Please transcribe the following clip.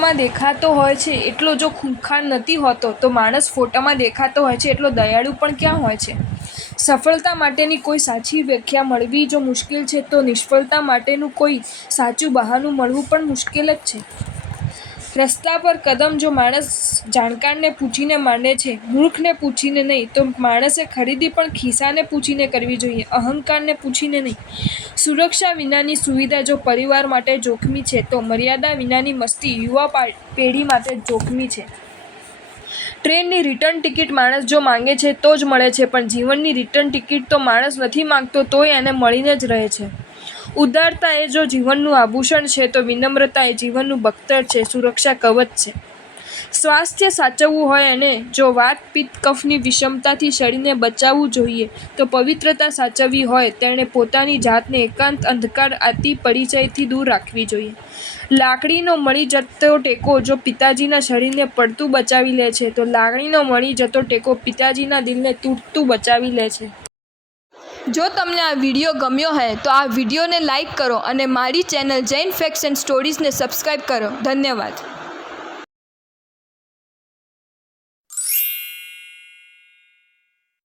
ફોટામાં દેખાતો હોય છે એટલો જો ખૂંખાર નથી હોતો તો માણસ ફોટામાં દેખાતો હોય છે એટલો દયાળુ પણ ક્યાં હોય છે? સફળતા માટેની કોઈ સાચી વ્યાખ્યા મળવી જો મુશ્કેલ છે તો નિષ્ફળતા માટેનું કોઈ સાચું બહાનું મળવું પણ મુશ્કેલ જ છે. રસ્તા પર કદમ જો માણસ જાણકારને પૂછીને માંડે છે, મૂર્ખને પૂછીને નહીં, તો માણસે ખરીદી પણ ખિસ્સાને પૂછીને કરવી જોઈએ, અહંકારને પૂછીને નહીં. સુરક્ષા વિનાની સુવિધા જો પરિવાર માટે જોખમી છે તો મર્યાદા વિનાની મસ્તી યુવા પેઢી માટે જોખમી છે. ટ્રેનની રિટર્ન ટિકિટ માણસ જો માંગે છે તો જ મળે છે, પણ જીવનની રિટર્ન ટિકિટ તો માણસ નથી માંગતો તોય એને મળીને જ રહે છે. ઉદારતા એ જો જીવનનું આભૂષણ છે તો વિનમ્રતા એ જીવનનું બખ્તર છે, સુરક્ષા કવચ છે. સ્વાસ્થ્ય સાચવવું હોય અને જો વાત પિત્ત કફની વિષમતાથી શરીરને બચાવવું જોઈએ તો પવિત્રતા સાચવવી હોય તેણે પોતાની જાતને એકાંત અંધકાર આતિ પરિચયથી દૂર રાખવી જોઈએ. લાકડીનો મળી જતો ટેકો જો પિતાજીના શરીરને પડતું બચાવી લે છે તો લાકડીનો મળી જતો ટેકો પિતાજીના દિલને તૂટતું બચાવી લે છે. જો તમને આ વિડીયો ગમ્યો હોય તો આ વિડીયોને લાઈક કરો અને મારી ચેનલ જૈન ફેક્ટ્સ એન્ડ સ્ટોરીઝને સબસ્ક્રાઈબ કરો. ધન્યવાદ.